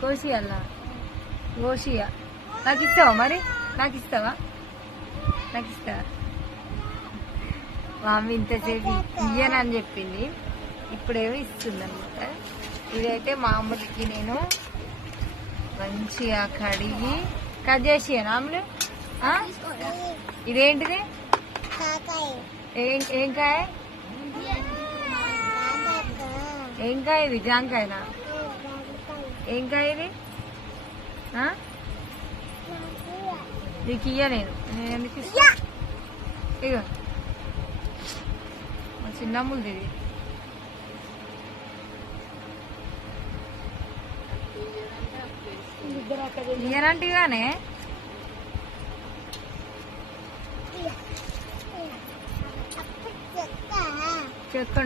కోసియల్లా కోసియా నాకు ఇస్తావా మరి నాకు ఇస్తావా మా అమ్మ ఇంతసేపు ఇయ్యనని చెప్పింది, ఇప్పుడేమో ఇస్తుంది అనమాట. ఇదైతే మామూలుకి నేను మంచిగా కడిగి కట్ చేసి అమ్ములు. ఇదేంటిది? ఏం కాయ? ఏం కాయ ఇది? జాంకాయనా? ఏం కాయ ఇది? నీకు ఇయ్య నేను ఎందుకు ఇస్తా? ఇక మా చిన్నమ్ములది ఇది. ఇయ్యనంటిగానే చెక్క